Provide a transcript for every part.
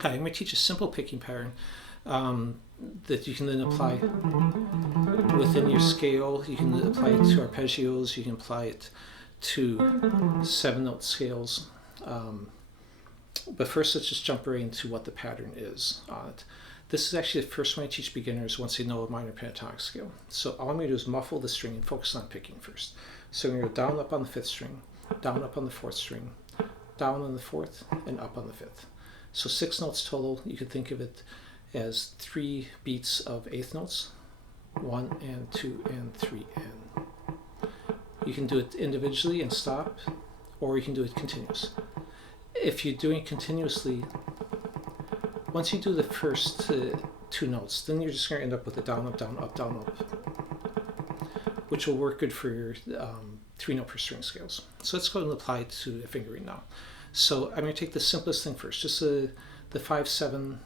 Hi, I'm going to teach a simple picking pattern that you can then apply within your scale. You can apply it to arpeggios, you can apply it to 7-note scales. But first, let's just jump right into what the pattern is on it. This is actually the first one I teach beginners once they know a minor pentatonic scale. So all I'm going to do is muffle the string and focus on picking first. So I'm going to go down, up on the 5th string, down, up on the 4th string, down on the 4th, and up on the 5th. So 6 notes total. You could think of it as 3 beats of 8th notes, 1 and 2 and 3 and. You can do it individually and stop, or you can do it continuous. If you're doing it continuously, once you do the first 2 notes, then you're just going to end up with a down, up, down, up, down, up, which will work good for your 3-note per string scales. So let's go and apply it to a fingering now. So I'm going to take the simplest thing first, just the 5-7,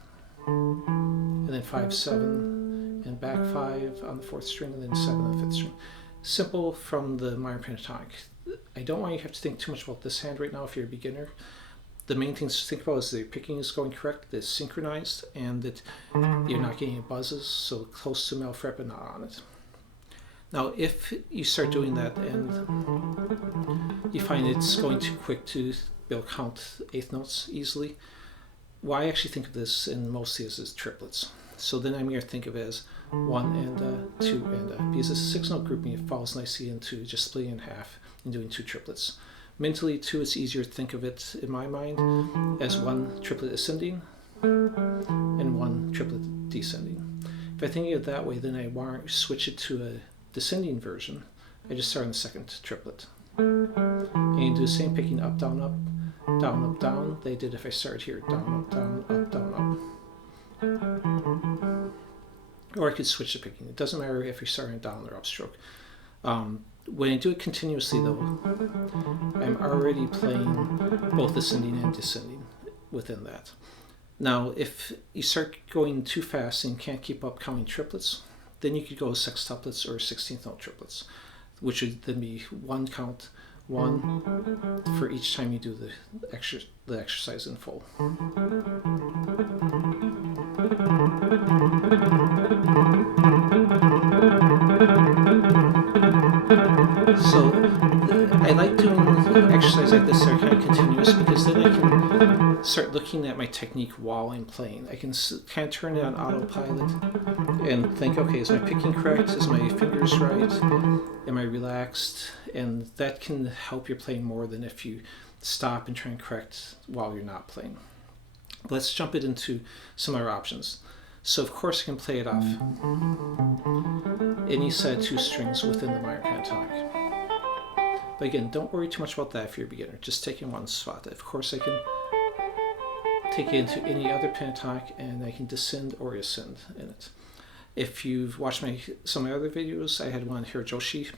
and then 5-7, and back 5 on the 4th string, and then 7 on the 5th string. Simple from the minor pentatonic. I don't want you to have to think too much about this hand right now if you're a beginner. The main things to think about is that your picking is going correct, that it's synchronized, and that you're not getting any buzzes, so close to male fret but not on it. Now, if you start doing that and you find it's going too quick to be able to count 8th notes easily, well, I actually think of this in most cases as triplets. So then I'm going to think of it as 1 and 2 and because it's a 6-note grouping, it falls nicely into just splitting in half and doing 2 triplets. Mentally, too, it's easier to think of it, in my mind, as 1 triplet ascending and 1 triplet descending. If I think of it that way, then I want to switch it to a descending version. I just start on the 2nd triplet. And you do the same picking up, down, up, down, up, down. They did if I started here, down, up, down, up, down, up. Or I could switch the picking. It doesn't matter if you're starting down or upstroke. When I do it continuously, though, I'm already playing both ascending and descending within that. Now, if you start going too fast and can't keep up counting triplets, then you could go sextuplets or 16th note triplets, which would then be 1 count, 1 for each time you do the exercise in full. So I like doing exercise like this that are kind of continuous, because then I can start looking at my technique while I'm playing. I can kind of turn it on autopilot and think, okay, is my picking correct? Is my fingers right? Am I relaxed? And that can help your playing more than if you stop and try and correct while you're not playing. Let's jump it into some other options. So of course I can play it off any set of 2 strings within the minor pentatonic. But again, don't worry too much about that if you're a beginner. Just take it in one spot. Of course I can take it into any other pentatonic, and I can descend or ascend in it. If you've watched some of my other videos, I had one Hirajoshi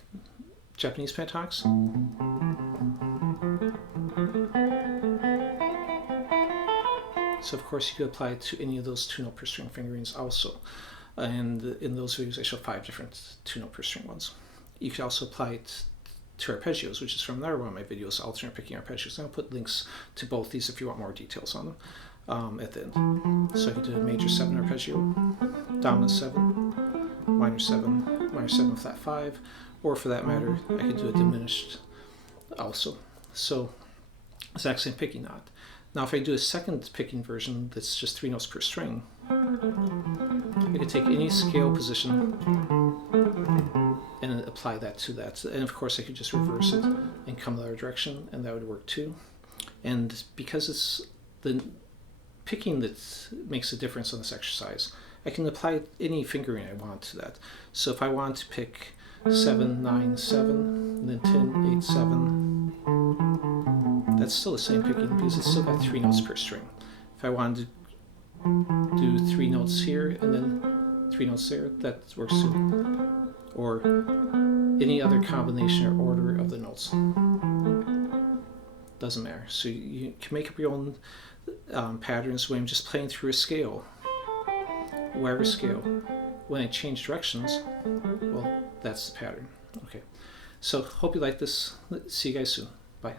Japanese pentatonics. So of course you could apply it to any of those 2-note per string fingerings also. And in those videos I show 5 different 2-note per string ones. You could also apply it to arpeggios, which is from another one of my videos, alternate picking arpeggios. And I'll put links to both these if you want more details on them at the end. So I could do a major 7 arpeggio, dominant 7, minor 7 flat 5, or for that matter, I could do a diminished also. So exact same picking knot. Now if I do a second picking version that's just 3 notes per string, I could take any scale position and apply that to that. And of course I could just reverse it and come the other direction, and that would work too. And because it's the picking that makes a difference on this exercise, I can apply any fingering I want to that. So if I want to pick 7, 9, 7, and then 10, 8, 7, that's still the same picking because it's still got 3 notes per string. If I wanted to do 3 notes here and then 3 notes there, that works too. Or any other combination or order of the notes. Doesn't matter. So you can make up your own patterns when I'm just playing through a scale, whatever scale. When I change directions, well, that's the pattern. Okay. So hope you like this. See you guys soon. Bye.